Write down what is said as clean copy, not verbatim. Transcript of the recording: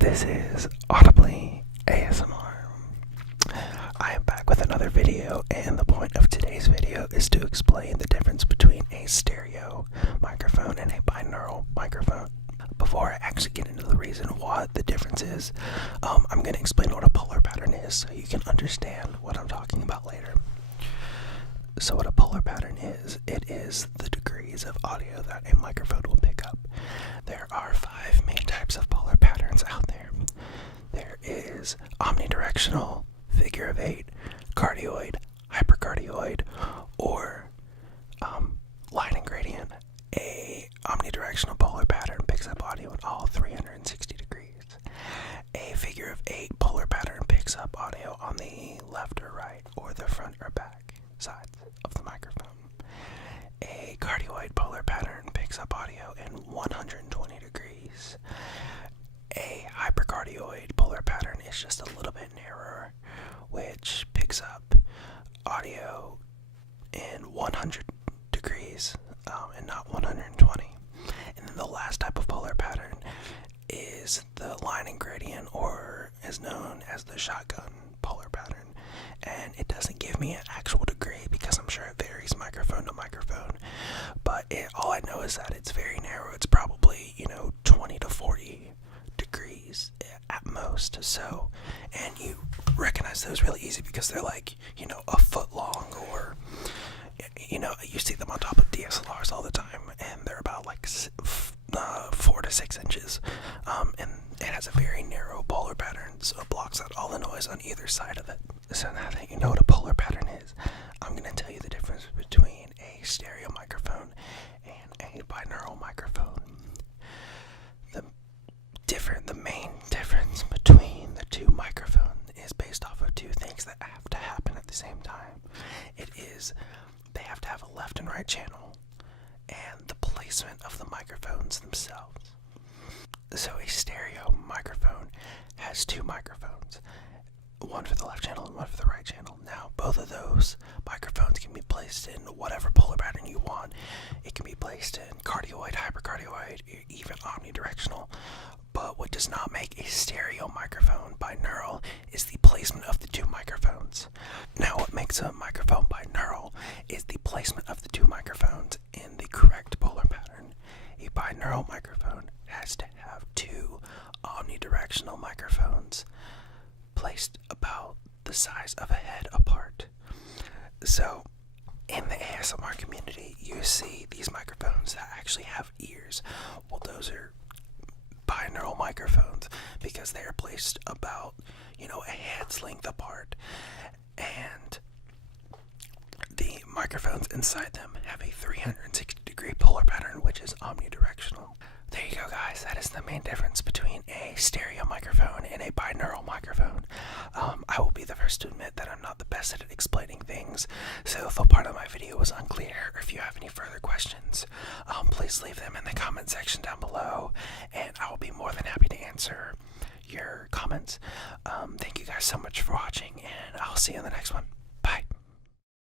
This is Audibly ASMR. I am back with another video, and the point of today's video is to explain the difference between a stereo microphone and a binaural microphone. Before I actually get into the reason what the difference is, I'm going to explain what a polar pattern is so you can understand what I'm talking about later. So what a polar pattern is, it is the degrees of audio that a microphone will pick up. There are 5 main types of polar patterns out there. There is omnidirectional, figure of 8, cardioid, hypercardioid, or line and gradient. A omnidirectional polar pattern picks up audio in all 360 degrees. A figure of 8 polar pattern picks up audio on the left or right, or the front or back sides of the microphone. A cardioid polar pattern picks up audio in 120 degrees. A hypercardioid polar pattern is just a little bit narrower, which picks up audio in 100 degrees and not 120. And then the last type of polar pattern is the line and gradient, or is known as the shotgun polar pattern. And it doesn't give me an actual degree because I'm sure it varies microphone to microphone, but all I know is that it's very narrow. It's probably 20 to 40 degrees at most. So, and you recognize those really easy because they're like a foot long, or you see them on top of DSLRs all the time, and they're about like 4 to 6 inches, and it has a very narrow polar pattern, so it blocks out all the noise on either side of it. So now that you know what a polar pattern is, I'm going to tell you the difference between a stereo microphone and a binaural microphone. The main difference between the two microphones is based off of 2 things that have to happen at the same time. It is, they have to have a left and right channel, and the placement of the microphones themselves. So a stereo microphone has 2 microphones, one for the left channel and one for the right channel. Now, both of those microphones can be placed in whatever polar pattern you want. It can be placed in cardioid, hypercardioid, even omnidirectional. But what does not make a stereo microphone binaural is the placement of the 2 microphones. Now, what makes a microphone binaural is the placement of the 2 microphones in the correct polar pattern. A binaural microphone has to have 2 omnidirectional microphones placed about the size of a head apart. So, in the ASMR community, you see these microphones that actually have ears. Well, those are binaural microphones because they are placed about, a head's length apart. And the microphones inside them have a 360 degree polar pattern, which is omnidirectional. There you go, guys. That is the main difference between a stereo microphone and a binaural microphone. I will be the first to admit that I'm not the best at explaining things, so if a part of my video was unclear, or if you have any further questions, please leave them in the comment section down below, and I will be more than happy to answer your comments. Thank you guys so much for watching, and I'll see you in the next one.